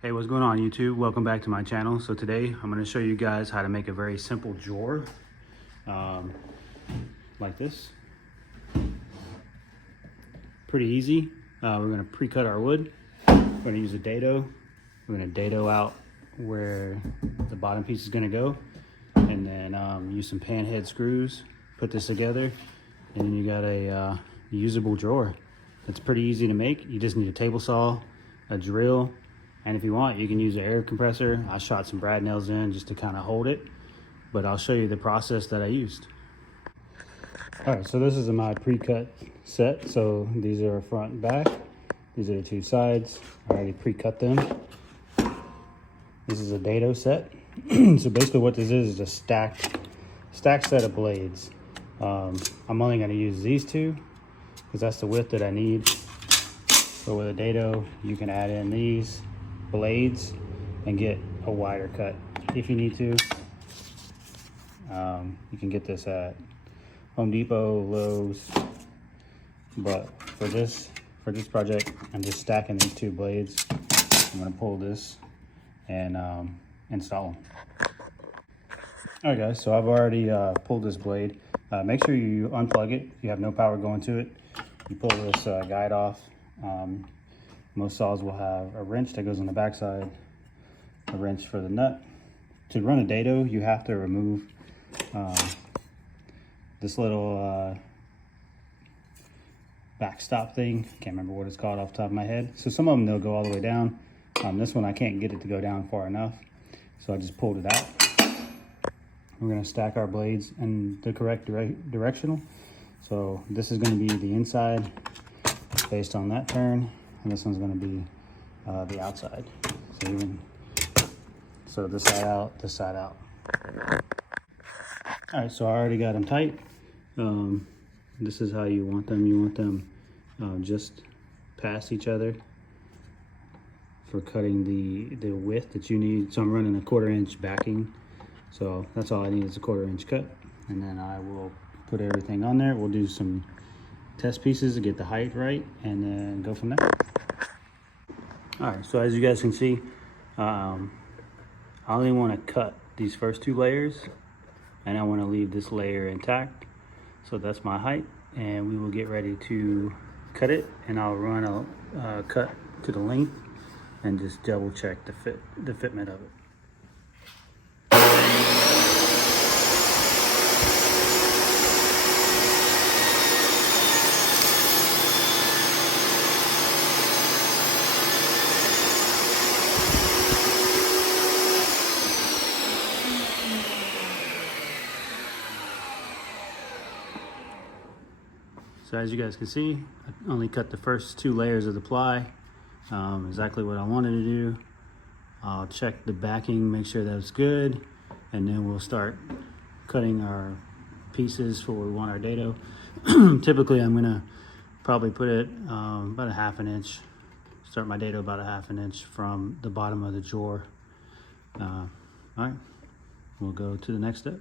Hey, what's going on YouTube? Welcome back to my channel. So today I'm going to show you guys how to make a very simple drawer like this. Pretty easy. We're going to pre-cut our wood. We're going to use a dado. We're going to dado out where the bottom piece is going to go, and then use some pan head screws, put this together, and then you got a usable drawer. It's pretty easy to make. You just need a table saw, a drill, and if you want, you can use an air compressor. I shot some brad nails in just to kind of hold it, but I'll show you the process that I used. All right, so this is my pre-cut set. So these are front and back. These are the two sides. I already pre-cut them. This is a dado set. So basically what this is a stacked set of blades. I'm only gonna use these two because that's the width that I need. So with a dado, you can add in these blades and get a wider cut if you need to. You can get this at Home Depot, Lowe's, but for this project, I'm just stacking these two blades. I'm gonna pull this and install them. All right guys, so I've already pulled this blade. Make sure you unplug it if you have no power going to it. You pull this guide off. Most saws will have a wrench that goes on the backside, a wrench for the nut. To run a dado, you have to remove this little backstop thing. Can't remember what it's called off the top of my head. So some of them, they'll go all the way down. This one, I can't get it to go down far enough, so I just pulled it out. We're gonna stack our blades in the correct directional. So this is gonna be the inside based on that turn, and this one's gonna be the outside. So this side out, this side out. All right, so I already got them tight. This is how you want them. You want them just past each other for cutting the width that you need. So I'm running a 1/4 inch backing. So that's all I need is a 1/4 inch cut. And then I will put everything on there. We'll do some test pieces to get the height right and then go from there. All right, so as you guys can see, I only want to cut these first two layers, and I want to leave this layer intact. So that's my height, and we will get ready to cut it, and I'll run a cut to the length and just double check the fitment of it. So as you guys can see, I only cut the first two layers of the ply, exactly what I wanted to do. I'll check the backing, make sure that's good, and then we'll start cutting our pieces for what we want our dado. Typically I'm gonna probably put it about a 1/2 inch, start my dado about a 1/2 inch from the bottom of the drawer. All right, we'll go to the next step.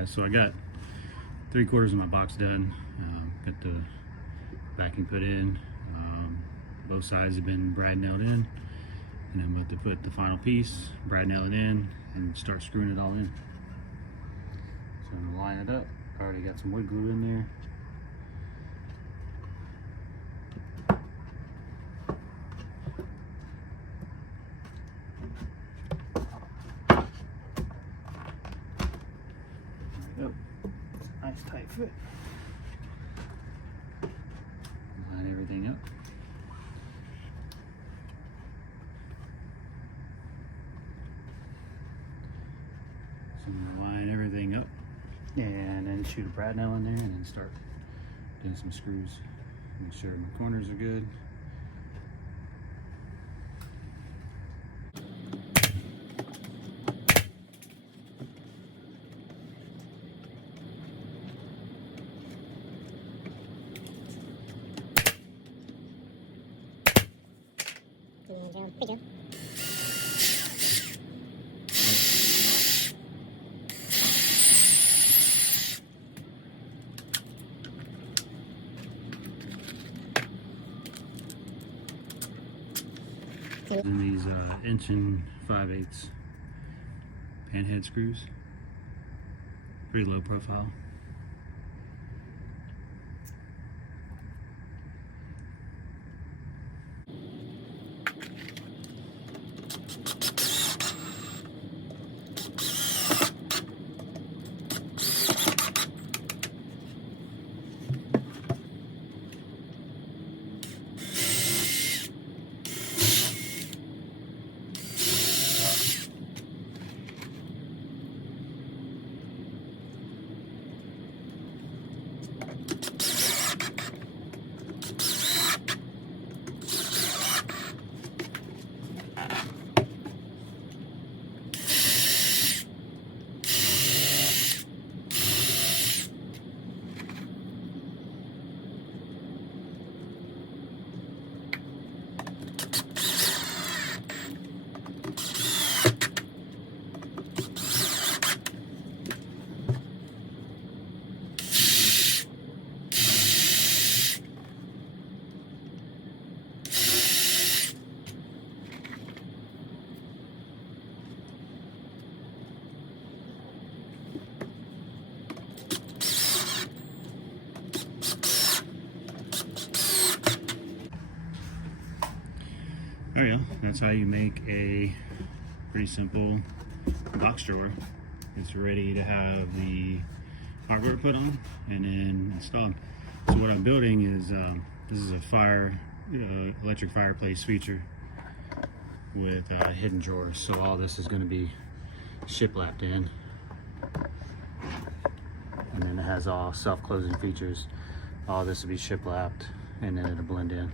guys, so I got 3/4 of my box done. Got the backing put in. Both sides have been brad nailed in, and I'm about to put the final piece, brad nail it in, and start screwing it all in. So I'm gonna line it up. I already got some wood glue in there. Nice tight fit. Line everything up. So I'm gonna line everything up and then shoot a brad nail in there and then start doing some screws. Make sure my corners are good. And these 1 5/8 panhead screws, pretty low profile. There you go. That's how you make a pretty simple box drawer. It's ready to have the hardware put on and then installed. So what I'm building is this is a electric fireplace feature with hidden drawers. So all this is going to be shiplapped in, and then it has all self-closing features. All this will be shiplapped, and then it'll blend in.